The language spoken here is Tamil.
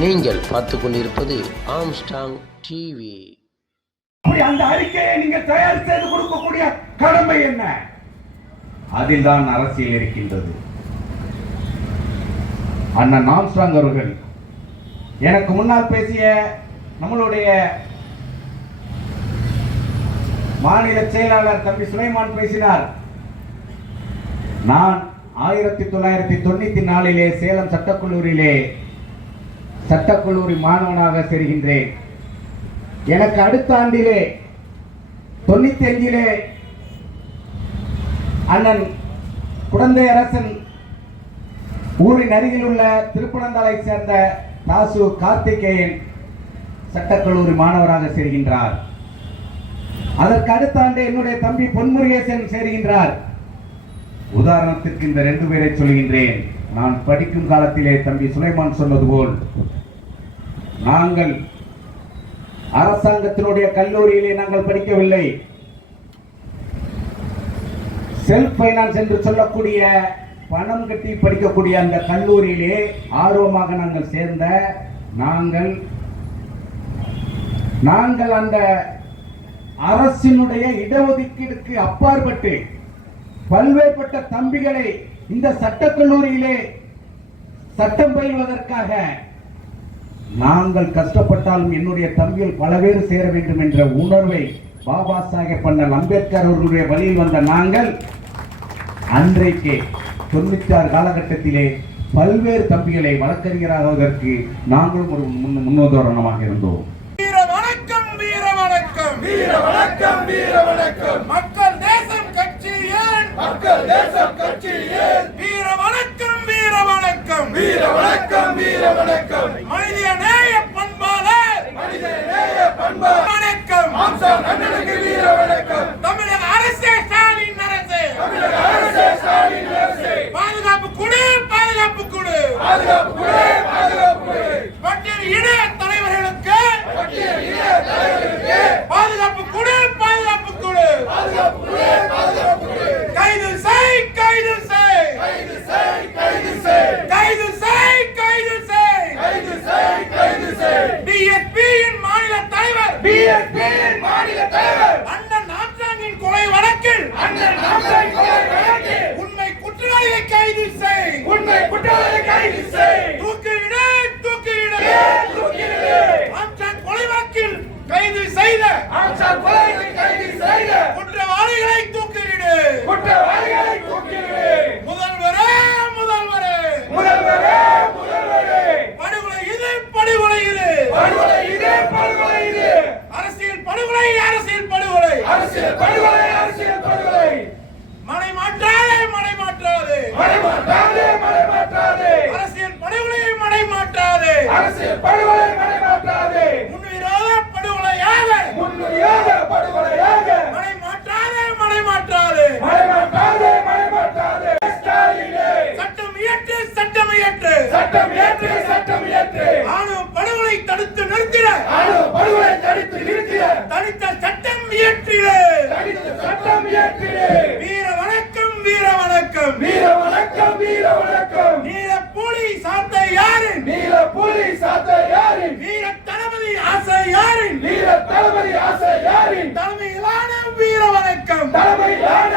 நீங்கள் பார்த்து கொண்டிருப்பது ஆம்ஸ்டாங் டிவி அந்த அறிக்கையை நீங்க தயார் செய்து கொடுக்கக்கூடிய கடமை என்ன? அதில் தான் அரசியல் இருக்கின்றது. அண்ணன் ஆம்ஸ்டாங் அவர்கள் எனக்கு முன்னால் பேசிய நம்மளுடைய மாநில செயலாளர் தம்பி சுலைமான் பேசினார். நான் ஆயிரத்தி தொள்ளாயிரத்தி தொண்ணூத்தி நாலிலே சேலம் சட்டக்கல்லூரியிலே சட்டக்கல்லூரி மாணவனாக தெரிகின்றேன். எனக்கு அடுத்த ஆண்டிலே தொண்ணூத்தி அஞ்சிலே அண்ணன் குழந்தை அரசன் ஊரின் அருகில் உள்ள திருப்பனந்தாளை சேர்ந்த தாசு கார்த்திகேயன் சட்டக்கல்லூரி மாணவராக சேர்கின்றார். அதற்கு அடுத்த ஆண்டு என்னுடைய தம்பி பொன்முருகேசன் சேர்கின்றார். உதாரணத்திற்கு இந்த ரெண்டு பேரை சொல்கின்றேன் நான் படிக்கும் காலத்திலே தம்பி சுலைமான் சொன்னது போல் நாங்கள் அரசாங்கத்தினுடைய கல்லூரியிலே நாங்கள் படிக்கவில்லை. செல்ஃப் பைனான்ஸ் என்று சொல்லக்கூடிய பணம் கட்டி படிக்கக்கூடிய அந்த கல்லூரியிலே ஆர்வமாக நாங்கள் சேர்ந்த நாங்கள் நாங்கள் அந்த அரசினுடைய இடஒதுக்கீடுக்கு அப்பாற்பட்டு பல்வேறுபட்ட தம்பிகளை இந்த சட்டக்கல்லூரியிலே சட்டம் பயில்வதற்காக நாங்கள் கஷ்டப்பட்டாலும் என்னுடைய தம்பிகள் பல பேர் சேர வேண்டும் என்ற உணர்வை பாபா சாஹேப் அண்ணல் அம்பேத்கர் அவர்களுடைய வழியில் வந்த நாங்கள் அன்றைக்கு தொண்ணூத்தி ஆறு காலகட்டத்திலே பல்வேறு தம்பிகளை வழக்கறிஞராகுவதற்கு நாங்களும் ஒரு முன் முன்னுதாரணமாக இருந்தோம். வீர வணக்கம் வீர வணக்கம். வீர வணக்கம் வீர வணக்கம். மக்கள் தேசம் கட்சி ஏன்? மக்கள் தேசம் கட்சி ஏன்? Samsung. நிறுத்திட படுகொலை சட்டம் இயற்றிட. தடுத்த சட்டம் இயற்றிட. வீர வணக்கம் வீர வணக்கம். வீர வணக்கம் வீர வணக்கம். நீல சாத்த யாரு நீல சாத்த யாரு வீர தளபதி ஆசை யாரு வீர தளபதி ஆசை யாரு தலைமையிலான வீர வணக்கம். தலைமையிலான